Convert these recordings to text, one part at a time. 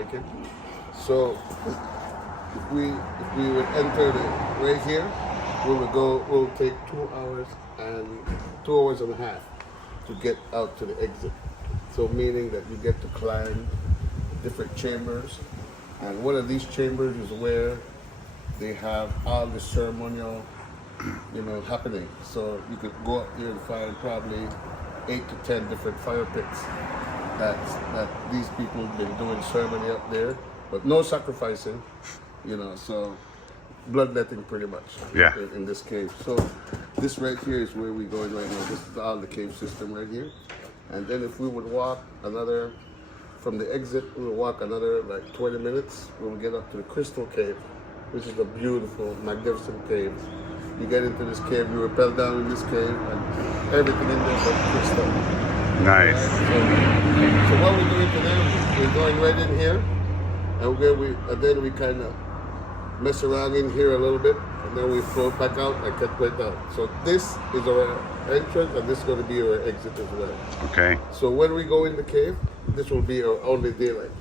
hiking. So if we would enter right here, we'll take 2 hours and 2 hours and a half to get out to the exit. So meaning that you get to climb different chambers, and one of these chambers is where they have all the ceremonial, happening. So you could go up there and find probably 8 to 10 different fire pits that these people have been doing ceremony up there, but no sacrificing, so bloodletting pretty much. Yeah. In this cave. So this right here is where we're going right now. This is all the cave system right here. And then if we would walk another, from the exit, we would walk another like 20 minutes, we would get up to the Crystal Cave, which is a beautiful, magnificent cave. You get into this cave, you rappel down in this cave, and everything in there is like crystal. Nice. So what we're doing today, we're going right in here, and then we kind of mess around in here a little bit, and then we float back out and get right down. So this is our entrance, and this is going to be our exit as well. Okay. So when we go in the cave, this will be our only daylight.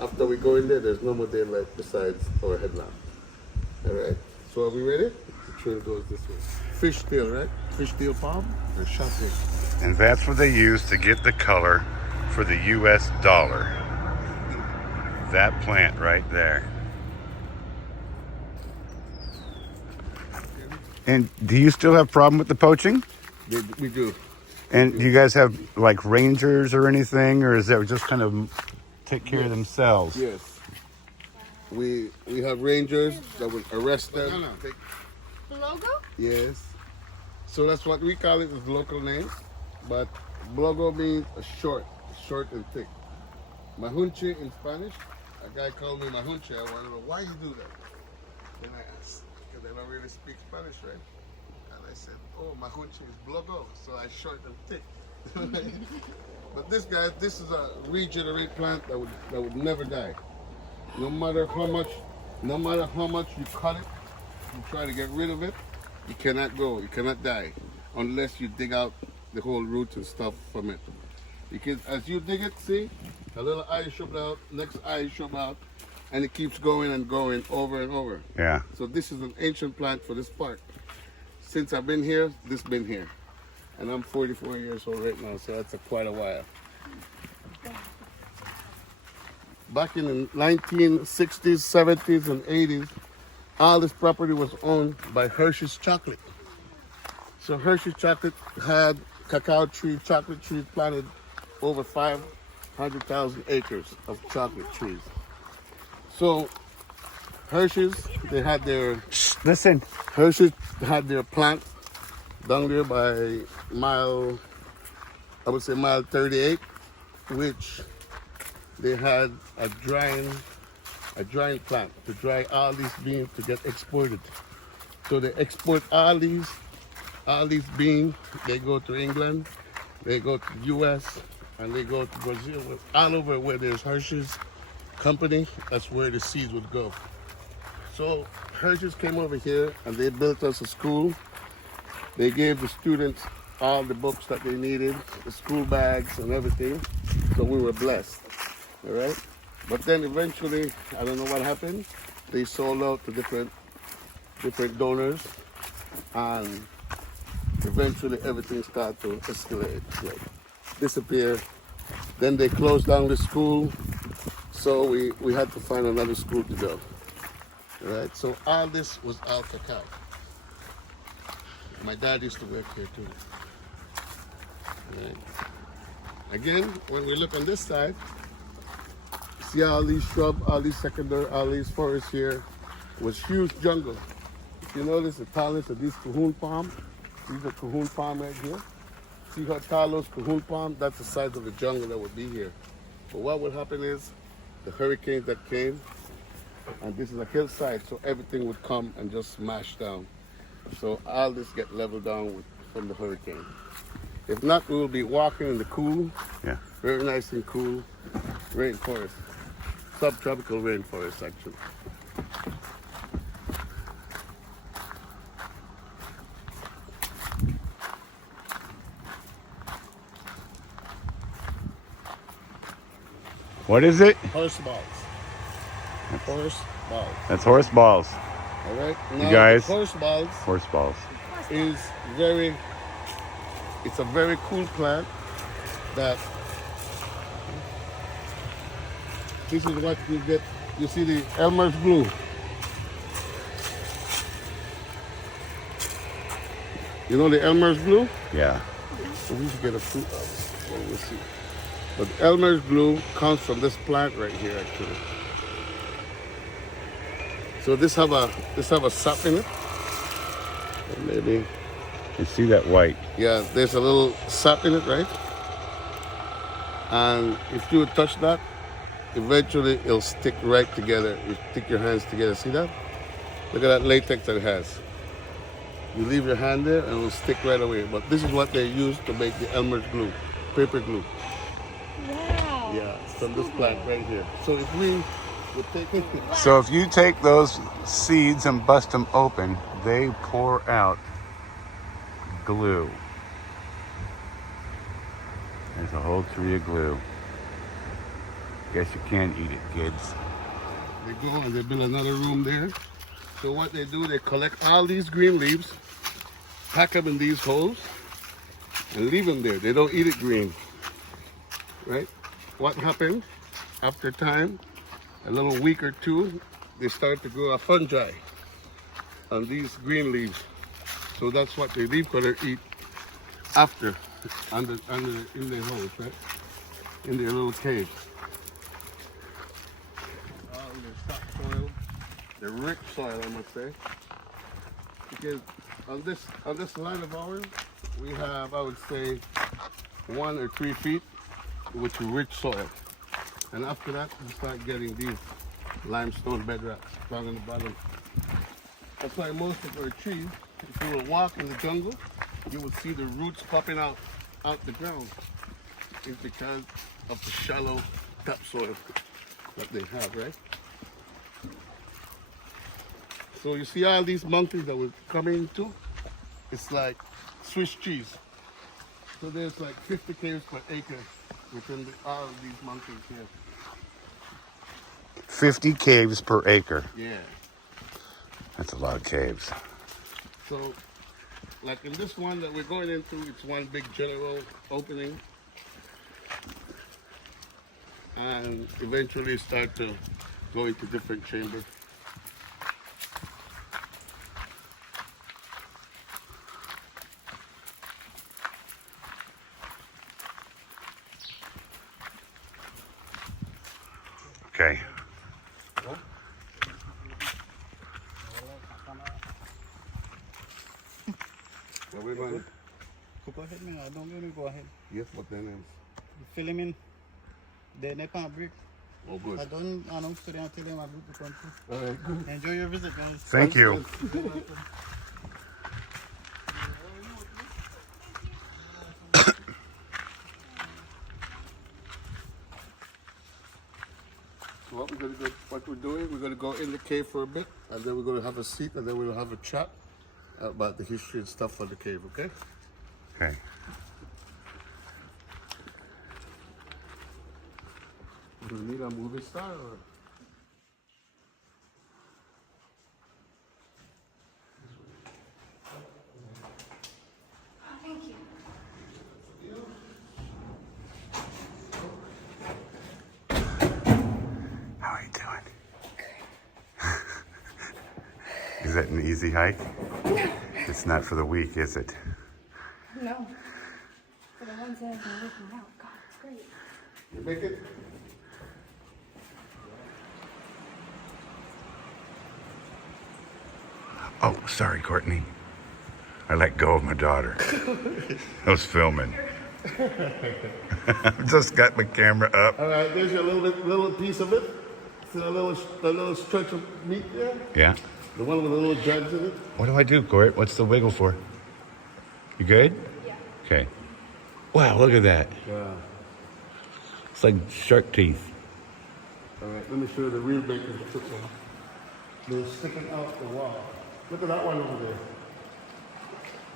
After we go in there, there's no more daylight besides our headlamp. All right. So are we ready? The trail goes this way. Fish tail, right? Fish tail palm or shotfish. And that's what they use to get the color for the US dollar. That plant right there. And do you still have problem with the poaching? We do. And do you guys have like rangers or anything, or is that just kind of take care of themselves? Yes. We have rangers that would arrest them. The logo? Yes. So that's what we call it, is the local name. But blogo means short and thick. Mahunche in Spanish, a guy called me Mahunche. I want to know why you do that. Then I asked, because I don't really speak Spanish, right? And I said, oh, Mahunche is blogo, so I short and thick. But this is a regenerate plant that would never die. No matter how much you cut it, you try to get rid of it, you cannot die unless you dig out the whole roots and stuff from it. Because as you dig it, see, a little eye shows out, next eye shows out, and it keeps going and going over and over. Yeah. So this is an ancient plant for this park. Since I've been here, this been here. And I'm 44 years old right now, so that's quite a while. Back in the 1960s, 70s, and 80s, all this property was owned by Hershey's Chocolate. So Hershey's Chocolate had cacao tree, chocolate trees planted over 500,000 acres of chocolate trees. So Hershey's, they had their Hershey's had their plant down there by mile 38, which they had a drying plant to dry all these beans to get exported. So they export all these beans. They go to England, they go to the US, and they go to Brazil. All over where there's Hershey's company, that's where the seeds would go. So Hershey's came over here and they built us a school. They gave the students all the books that they needed, the school bags and everything. So we were blessed. All right. But then eventually, I don't know what happened. They sold out to different donors, and eventually everything started to escalate, like disappear. Then they closed down the school, so we had to find another school to go. All right. So all this was all cacao. My dad used to work here too. All right. Again, when we look on this side, see all these shrubs, all these secondary, all these forests here was huge jungle. If you notice the tallness of these cahoon palm, these are cahoon palm right here. See how tall those cahoon palm? That's the size of the jungle that would be here. But what would happen is the hurricanes that came, and this is a hillside, so everything would come and just smash down. So all this get leveled down from the hurricane. If not, we will be walking in the cool, very nice and cool rainforest. Subtropical rainforest, actually. What is it? Horse balls. Horse balls. That's horse balls. All right. Now, You guys. the horse balls Horse balls. is it's a very cool plant that this is what you get. You see the Elmer's glue. You know the Elmer's glue? Yeah. So we should get a fruit out. Well, we'll see. But Elmer's glue comes from this plant right here, actually. So this have a sap in it. And maybe. You see that white? Yeah, there's a little sap in it, right? And if you would touch that, eventually it'll stick right together. You stick your hands together. See that? Look at that latex that it has. You leave your hand there and it will stick right away. But this is what they use to make the Elmer's glue, paper glue. Wow. Yeah, it's from this plant right here. So if we would take it. So if you take those seeds and bust them open, they pour out glue. There's a whole tree of glue. Guess you can eat it, kids. They go and they build another room there. So what they do, they collect all these green leaves, pack them in these holes, and leave them there. They don't eat it green, right? What happens after time, a little week or two, they start to grow a fungi on these green leaves. So that's what they leave for their eat after, in their holes, right? In their little caves. The topsoil, the rich soil, I must say, because on this land of ours, we have, I would say, 1 or 3 feet with rich soil, and after that, you start getting these limestone bedrocks down in the bottom. That's why most of our trees, if you will walk in the jungle, you will see the roots popping out the ground. It's because of the shallow topsoil that they have, right? So you see all these mountains that we're coming to? It's like Swiss cheese. So there's like 50 caves per acre within all of these mountains here. 50 caves per acre. Yeah. That's a lot of caves. So, like in this one that we're going into, it's one big general opening. And eventually start to go into different chambers. Okay. So we're going. Go ahead, man. I don't really go ahead. Yes, but then You fill him in. Then they can't break. oh good. I don't study until them a group to come through. All right, good. Enjoy your visit, guys. Thank you. So what we're doing, we're gonna go in the cave for a bit, and then we're gonna have a seat, and then we'll have a chat about the history and stuff of the cave. Okay? Okay. Do we need a movie star or? Thank you. How are you doing? Is that an easy hike? It's not for the weak, is it? No. For the ones that have been working out. God, it's great. You make it? Oh, sorry, Courtney. I let go of my daughter. I was filming. I've just got my camera up. All right, there's your little piece of it. See a little stretch of meat there? Yeah. The one with the little drugs in it? What do I do, Court? What's the wiggle for? You good? Yeah. Okay. Wow, look at that. Yeah. It's like shark teeth. All right, let me show you the real bacon that took one. They're sticking out the wall. Look at that one over there.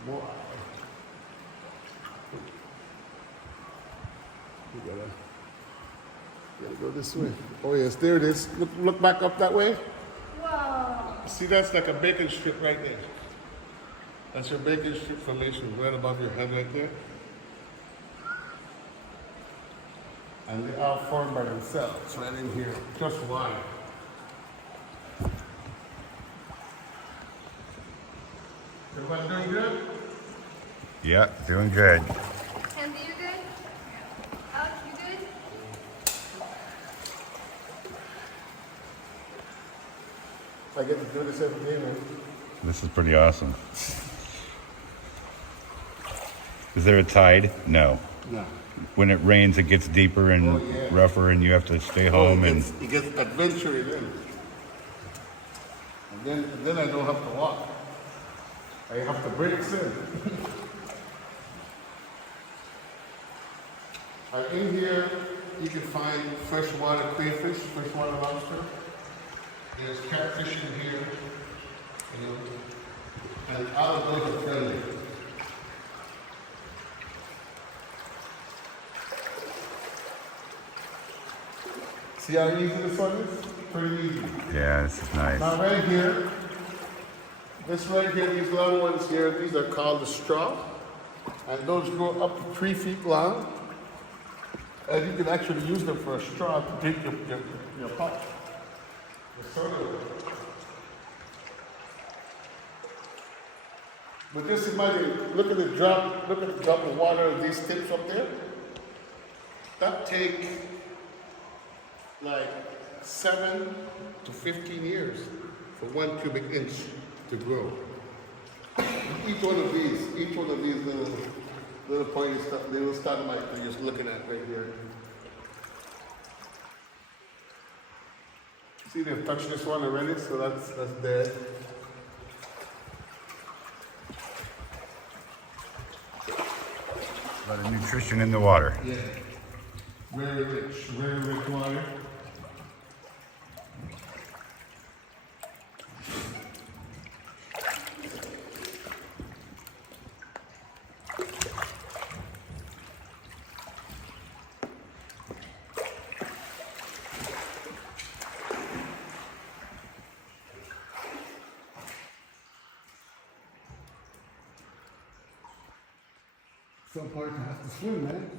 Wow. Look at that. Yeah, go this way. Oh yes, there it is. Look back up that way. Whoa. See, that's like a bacon strip right there. That's your bacon strip formation right above your head right there. And they all formed by themselves right in here, just water. Everybody doing good? Yeah, doing good. Andy, you good? Alex, you good? I get to do this every day, man. This is pretty awesome. Is there a tide? No. No. When it rains, it gets deeper and Oh, yeah. rougher, and you have to stay home. It gets adventurous then. And then I don't have to walk. I have to break in. And in here, you can find freshwater crayfish, freshwater lobster. There's catfish in here, you know, and all of those are friendly. See how easy this one is? Pretty easy. Yeah, this is nice. Now right here, this right here, these long ones here, these are called the straw. And those grow up to 3 feet long. And you can actually use them for a straw to drink your pop. Your soda. But just imagine, look at the drop of water of these tips up there. That take like 7 to 15 years for 1 cubic inch to grow. Each one of these little pointy stuff, little stalagmites you're just looking at right here. See, they've touched this one already, so that's dead. A lot of nutrition in the water. Yeah. Very rich water. Some part you have to swim, man.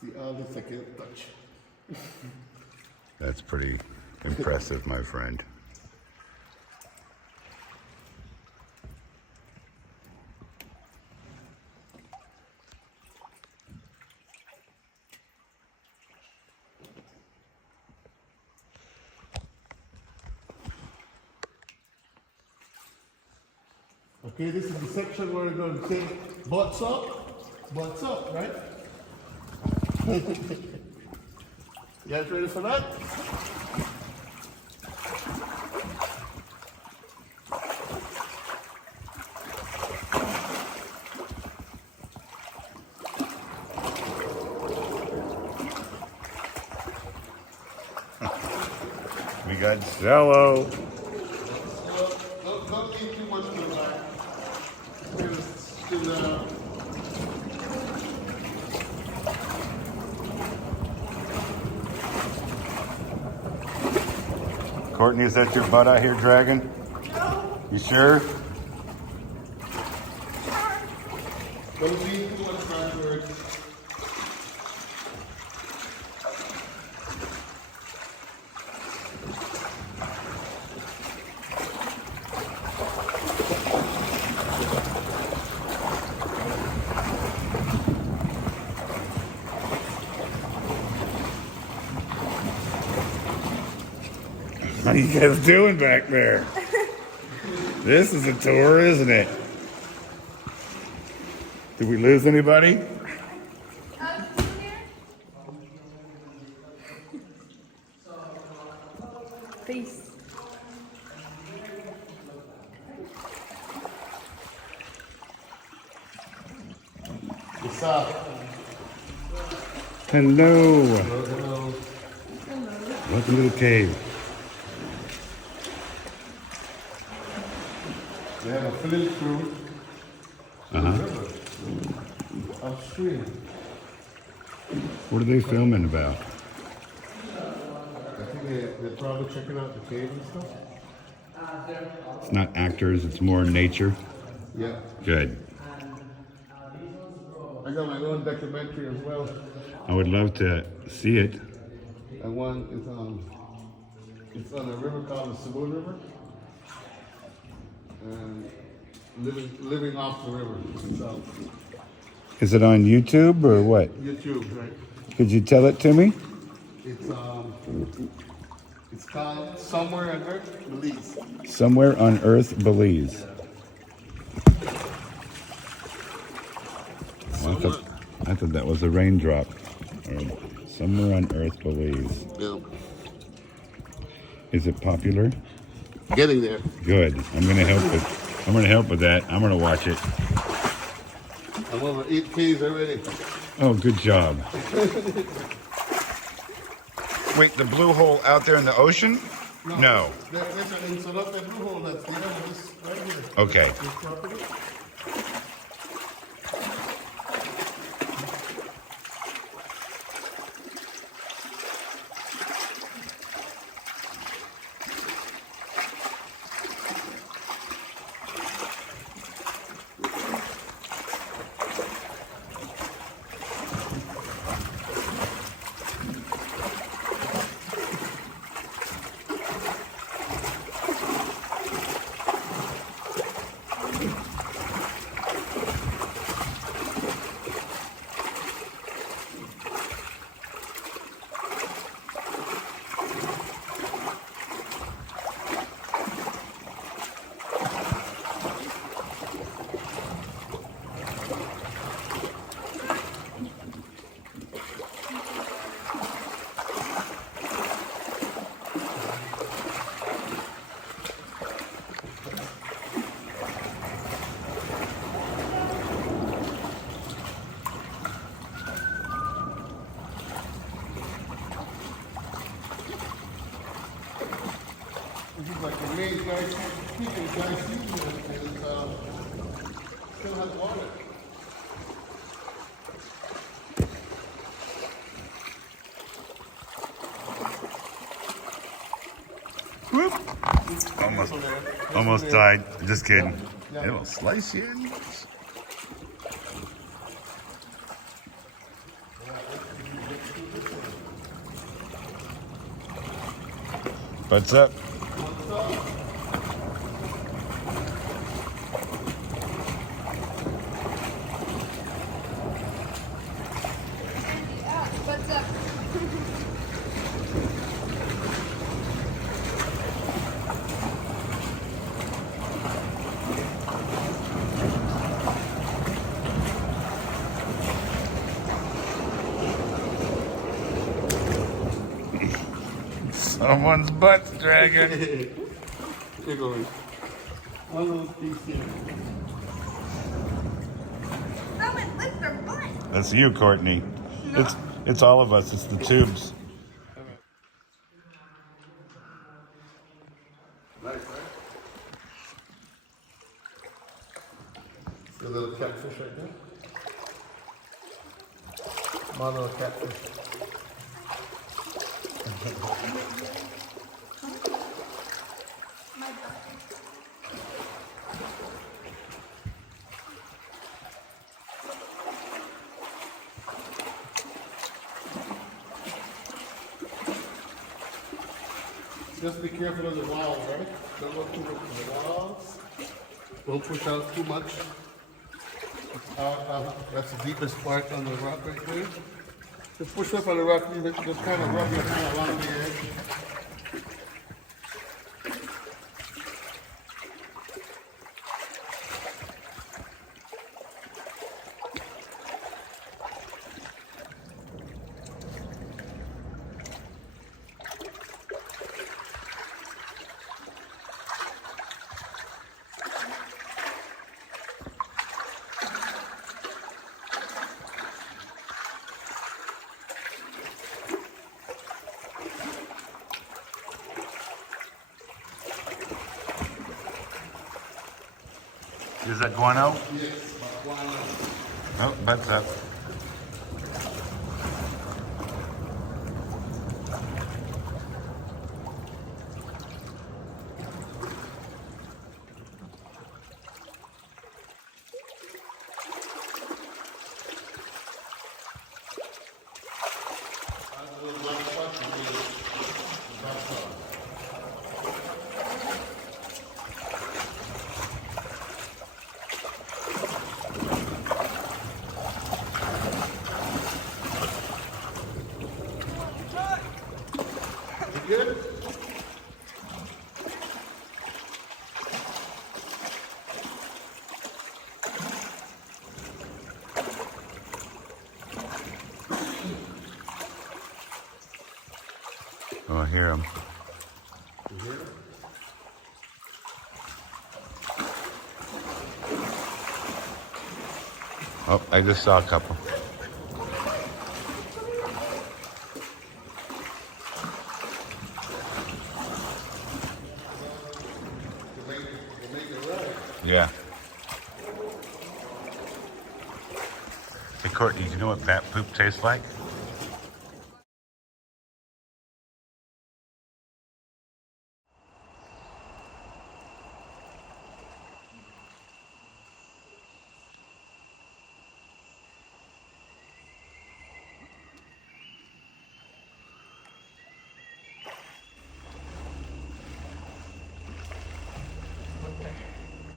See all this I can't touch. That's pretty impressive, my friend. Okay, this is the section where we're going to say butts up, right? You guys ready for that? We got Zello. Don't eat too much of the back. Courtney, is that your butt out here dragging? No. You sure? Don't eat too much backwards. What are you guys doing back there? This is a tour, isn't it? Did we lose anybody? Peace. It's Hello. Hello. Welcome to the cave. They have a flint crew upstream. What are they filming about? I think they're probably checking out the cave and stuff. It's not actors, it's more nature. Yeah. Good. I got my own documentary as well. I would love to see it. And one it's on a river called the Cebu River. And living off the river. So Is it on YouTube or what? YouTube, right? Could you tell it to me? It's called Somewhere on Earth, Belize. Somewhere on Earth, Belize. Oh, I thought that was a raindrop. Somewhere on Earth, Belize. Yeah. Is it popular? Getting there. Good. I'm gonna help with that. I'm gonna watch it. I'm over 8 Ks already. Oh, good job. Wait, the blue hole out there in the ocean? No. There's an insulated blue hole that's the end of this right here. Okay. This property. This is like a main dry season and it still has water. Whoop. Almost died. Just kidding. It'll slice you in. What's up? What's up? Someone's butt's dragging. You're going. One little piece here. Someone licked their butt. That's you, Courtney. It's all of us. It's the tubes. Nice, right? See a little catfish right there? Small little catfish. Just be careful of the walls, right? Don't look too much at the walls. Don't push out too much. That's the deepest part on the rock right there. Just push up on the rock, just kind of rub your hand along the edge. Is that guano? Yes, guano. Oh, butt's up. Good? Oh, I hear him. You hear? Oh, I just saw a couple. To make it right. Yeah. Hey, Courtney, do you know what bat poop tastes like?